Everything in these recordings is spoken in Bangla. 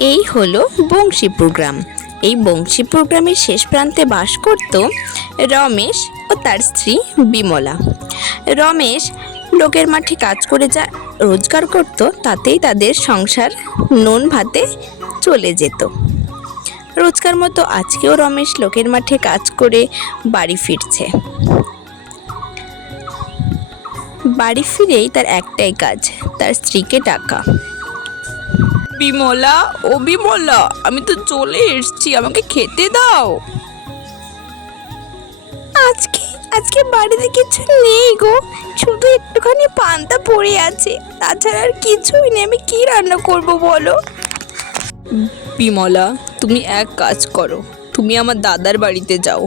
এই হলো বংশীপুর গ্রাম এই বংশীপুর গ্রামের শেষ প্রান্তে বাস করত রমেশ ও তার স্ত্রী বিমলা। রমেশ লোকের মাঠে কাজ করে যা রোজগার করত, তাতেই তাদের সংসার নুন ভাতে চলে যেত। রোজকার মতো আজকেও রমেশ লোকের মাঠে কাজ করে বাড়ি ফিরছে। বাড়ি ফিরেই তার একটাই কাজ, তার স্ত্রীকে ডাকা। বিমলা ও বিমলা আমি তো চলে এসেছি আমাকে খেতে দাও। আজকে আজকে বাড়িতে কিছু নেই গো শুধু একটুখানি পান্তা পড়ে আছে। তাছাড়া আর কিছুই নেই আমি কি রান্না করব বলো? বিমলা তুমি এক কাজ করো তুমি আমার দাদার বাড়িতে যাও।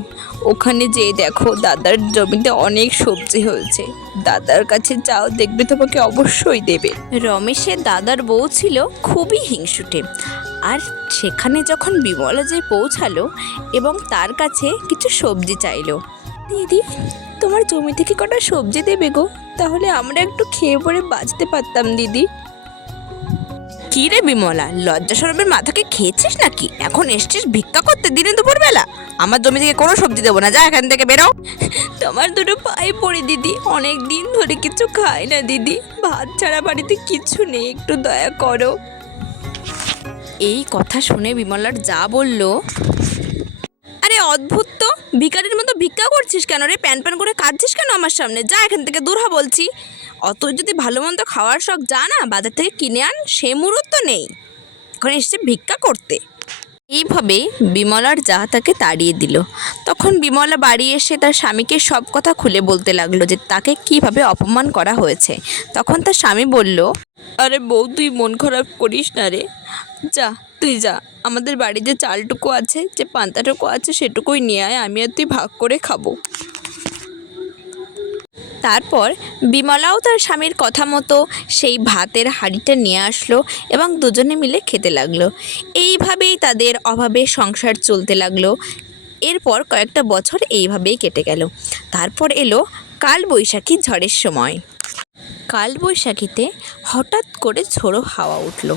ওখানে যেয়ে দেখো দাদার জমিতে অনেক সবজি হয়েছে। দাদার কাছে যাও, দেখবে তোমাকে অবশ্যই দেবে। রমেশের দাদার বউ ছিল খুবই হিংসুটে। আর সেখানে যখন বিমলা যে পৌঁছালো এবং তার কাছে কিছু সবজি চাইলো, দিদি, তোমার জমি থেকে কটা সবজি দেবে গো? তাহলে আমরা একটু খেয়ে পরে বাঁচতে পারতাম, দিদি। কি রে বিমলা লজ্জা সরমের মাথাকে খেয়েছিস নাকি? এখন এসছিস ভিক্ষা করতে দিনে দুপুর বেলা আমার জমি থেকে কোনো সবজি দেবো না যা এখান থেকে বেরো। তোমার দুটো পায়ে পড়ে দিদি। অনেক দিন ধরে কিছু খাই না দিদি। ভাত ছাড়া বাড়িতে কিছু নেই একটু দয়া করো। এই কথা শুনে বিমলার যা বলল। আরে অদ্ভুত তো! ভিকারির মতো ভিক্ষা করছিস কেন রে? প্যান প্যান করে কাঁদছিস কেন আমার সামনে? যা এখান থেকে দূর হ বলছি। অত যদি ভালো মন্দ খাওয়ার শখ যা না বাজার থেকে কিনে আন, সে মুহূর্ত নেই। এখন এসছে ভিক্ষা করতে। এইভাবে বিমলার যা তাকে তাড়িয়ে দিল। তখন বিমলা বাড়ি এসে তার স্বামীকে সব কথা খুলে বলতে লাগল যে তাকে কীভাবে অপমান করা হয়েছে। তখন তার স্বামী বলল, আরে বউ, তুই মন খারাপ করিস না রে। যা, তুই যা। আমাদের বাড়ি যে চালটুকু আছে, যে পান্তাটুকু আছে, সেটুকুই নিয়ে আয়, আমি আর তুই ভাগ করে খাব। তারপর বিমলাও তার স্বামীর কথা মতো সেই ভাতের হাঁড়িটা নিয়ে আসলো এবং দুজনে মিলে খেতে লাগল। এইভাবেই তাদের অভাবে সংসার চলতে লাগল। এরপর কয়েকটা বছর এইভাবেই কেটে গেল। তারপর এলো কাল বৈশাখী ঝড়ের সময়। কাল বৈশাখীতে হঠাৎ করে ঝোড়ো হাওয়া উঠল।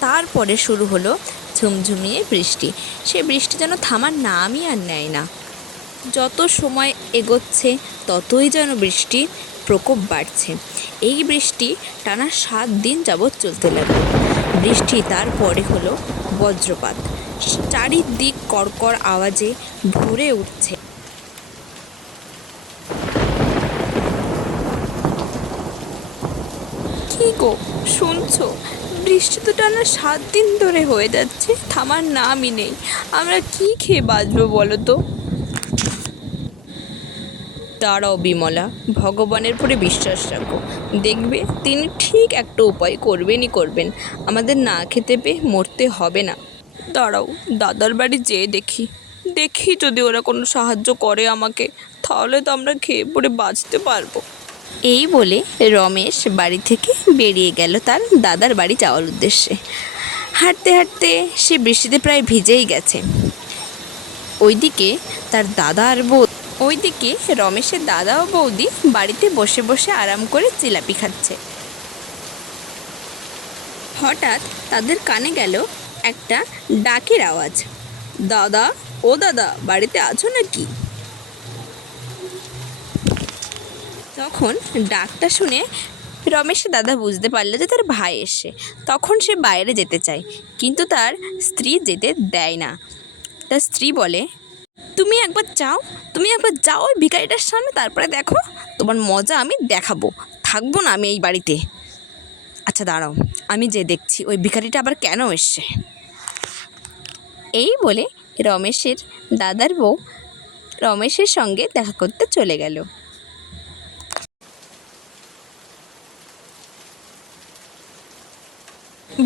তারপরে শুরু হলো ঝুমঝুমিয়ে বৃষ্টি। সে বৃষ্টি যেন থামার নামই আর নেয় না। যত সময় এগোচ্ছে, ততই যেন বৃষ্টির প্রকোপ বাড়ছে। এই বৃষ্টি টানা সাত দিন যাবৎ চলতে লাগল। বৃষ্টি তারপরে হলো বজ্রপাত। চারিদিক কড়কড় আওয়াজে ভরে উঠছে। কি গো, শুনছো? বৃষ্টি তো টানা সাত দিন ধরে হয়ে যাচ্ছে, থামার নামই নেই। আমরা কি খেয়ে বাঁচবো বলো তো? দাঁড়াও বিমলা, ভগবানের উপরে বিশ্বাস রাখো। দেখবে তিনি ঠিক একটা উপায় করবেনই করবেন। আমাদের না খেতে পেয়ে মরতে হবে না। দাঁড়াও, দাদার বাড়ি যেয়ে দেখি। দেখি যদি ওরা কোনো সাহায্য করে আমাকে, তাহলে তো আমরা খেয়ে পরে বাঁচতে পারব। এই বলে রমেশ বাড়ি থেকে বেরিয়ে গেল তার দাদার বাড়ি যাওয়ার উদ্দেশ্যে। হাঁটতে হাঁটতে সে বৃষ্টিতে প্রায় ভিজেই গেছে। ওইদিকে তার দাদা আর বউ ওইদিকে রমেশের দাদা ও বৌদি বাড়িতে বসে বসে আরাম করে জিলাপি খাচ্ছে। হঠাৎ তাদের কানে গেল একটা ডাকের আওয়াজ। দাদা, ও দাদা, বাড়িতে আছো নাকি? তখন ডাকটা শুনে রমেশের দাদা বুঝতে পারল যে তার ভাই এসে তখন সে বাইরে যেতে চায়, কিন্তু তার স্ত্রী যেতে দেয় না। তার স্ত্রী বলে তুমি একবার যাও, তুমি একবার যাও ওই ভিকারিটার সামনে, তারপরে দেখো তোমার মজা আমি দেখাবো। থাকব না আমি এই বাড়িতে। আচ্ছা দাঁড়াও, আমি যে দেখছি ওই ভিখারিটা আবার কেন এসছে? এই বলে রমেশের দাদার বউ রমেশের সঙ্গে দেখা করতে চলে গেল।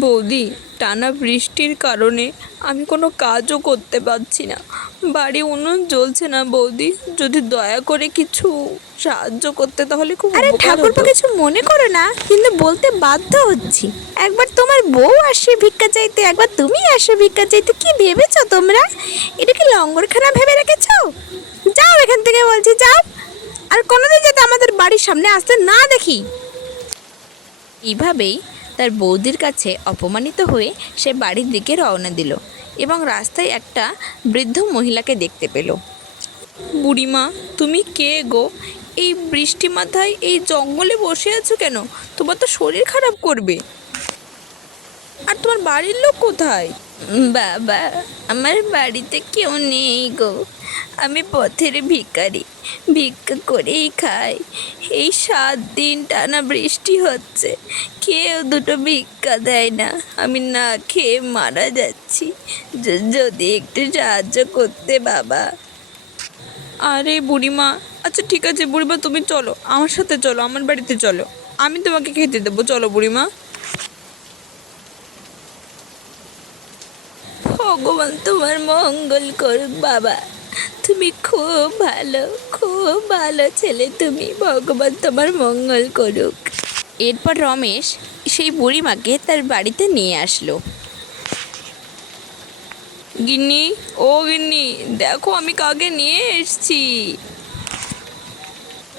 বৌদি টানা বৃষ্টির কারণে আমি কোনো কাজও করতে পারছি না। বাড়ি উনুন জ্বলছে না বৌদি। যদি দয়া করে কিছু সাহায্য করতে তাহলে খুব আরে ঠাকুরপো কিছু মনে করো না কিন্তু বলতে বাধ্য হচ্ছি। একবার তোমার বউ আসে ভিক্ষা চাইতে একবার তুমি আসে ভিক্ষা চাইতে কি ভেবেছো তোমরা? এটা কি লঙ্গরখানা ভেবে রেখেছো? যাও এখান থেকে বলছি যাও। আর কোনোদিন যাতে আমাদের বাড়ির সামনে আসতে না দেখি। এইভাবেই তার বৌদির কাছে অপমানিত হয়ে সে বাড়ির দিকে রওনা দিল এবং রাস্তায় একটা বৃদ্ধ মহিলাকে দেখতে পেল। বুড়িমা, তুমি কে গো? এই বৃষ্টি মাথায় এই জঙ্গলে বসে আছো কেন? তোমার তো শরীর খারাপ করবে। আর তোমার বাড়ির লোক কোথায়? বাবা, আমার বাড়িতে কেউ নেই গো। আমি পথের ভিখারি। ভিক্ষা করেই খাই এই সাত দিন টানা বৃষ্টি হচ্ছে। কেউ দুটো ভিক্ষা দেয় না। আমি না খেয়ে মারা যাচ্ছি। যদি একটু সাহায্য করতে বাবা। আরে বুড়িমা আচ্ছা ঠিক আছে বুড়িমা তুমি চলো। আমার সাথে চলো আমার বাড়িতে চলো। আমি তোমাকে খেতে দেবো। চলো বুড়িমা। ভগবান তোমার মঙ্গল করুক বাবা। তুমি খুব ভালো খুব ভালো ছেলে। তুমি ভগবান তোমার মঙ্গল করুক। এরপর রমেশ সেই বুড়িমাকে তার বাড়িতে নিয়ে আসলো। গিন্নি, ও গিন্নি, দেখো আমি কাকে নিয়ে এসছি।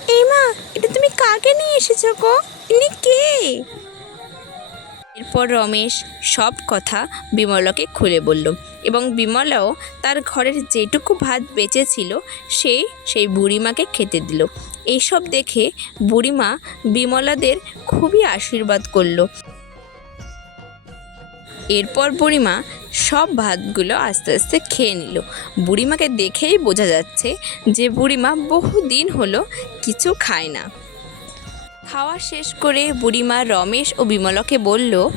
এই মা এটা তুমি কাকে নিয়ে এসেছ গো? ইনি কে? এরপর রমেশ সব কথা বিমলাকে খুলে বলল। এবং বিমলাও তার ঘরের যেটুকু ভাত বেঁচে ছিল সে সেই বুড়িমাকে খেতে দিল। এইসব দেখে বুড়িমা বিমলাদের খুবই আশীর্বাদ করল। এরপর বুড়িমা সব ভাতগুলো আস্তে আস্তে খেয়ে নিল। বুড়িমাকে দেখেই বোঝা যাচ্ছে যে বুড়িমা বহুদিন হলো কিছু খায় না। খাওয়া শেষ করে বুড়িমা রমেশ ও বিমলকে বলল,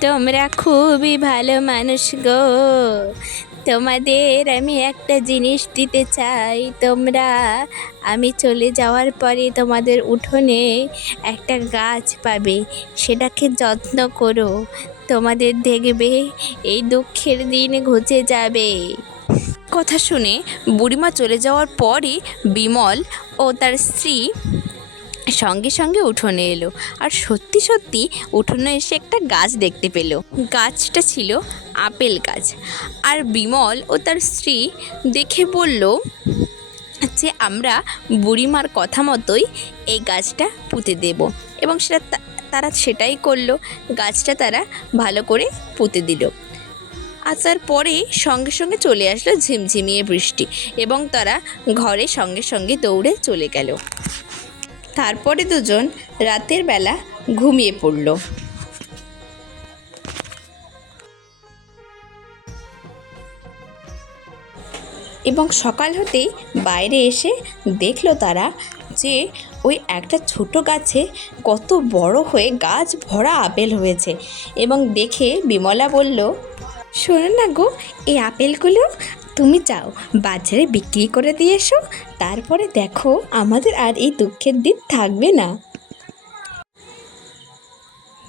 তোমরা খুবই ভালো মানুষ গো। তোমাদের আমি একটা জিনিস দিতে চাই। তোমরা, আমি চলে যাওয়ার পরে তোমাদের উঠোনে একটা গাছ পাবে। সেটাকে যত্ন করো। তোমাদের দেখবে এই দুঃখের দিন ঘুচে যাবে। কথা শুনে বুড়িমা চলে যাওয়ার পরই বিমল ও তার স্ত্রী সঙ্গে সঙ্গে উঠোনে এলো। আর সত্যি সত্যি উঠোনে এসে একটা গাছ দেখতে পেল। গাছটা ছিল আপেল গাছ। আর বিমল ও তার স্ত্রী দেখে বলল যে, আমরা বুড়িমার কথা মতোই এই গাছটা পুঁতে দেব। এবং সেটা তারা সেটাই করল। গাছটা তারা ভালো করে পুঁতে দিল। আর তারপরে সঙ্গে সঙ্গে চলে আসলো ঝিমঝিমিয়ে বৃষ্টি এবং তারা ঘরে সঙ্গে সঙ্গে দৌড়ে চলে গেল। তারপরে দুজন রাতের বেলা ঘুমিয়ে পড়ল। এবং সকাল হতেই বাইরে এসে দেখল তারা যে ওই একটা ছোট গাছে কত বড় হয়ে গাছ ভরা আপেল হয়েছে এবং দেখে বিমলা বলল, শোনো না গো, এই আপেলগুলো তুমি চাও বাজারে বিক্রি করে দিয়ে এসো। তারপরে দেখো, আমাদের আর এই দুঃখের দিন থাকবে না।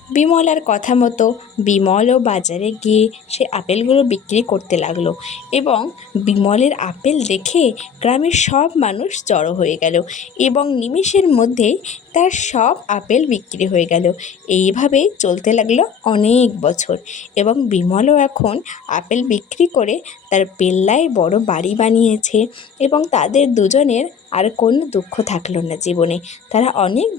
বিমলার কথা মতো বিমলও বাজারে গিয়ে সে আপেলগুলো বিক্রি করতে লাগল এবং বিমলের আপেল দেখে গ্রামের সব মানুষ জড়ো হয়ে গেল এবং নিমেষের মধ্যেই তার সব আপেল বিক্রি হয়ে গেল। এইভাবেই চলতে লাগল অনেক বছর এবং বিমলও এখন আপেল বিক্রি করে তার পেল্লায় বড় বাড়ি বানিয়েছে এবং তাদের দুজনের আর কোনো দুঃখ থাকল না জীবনে। তারা অনেক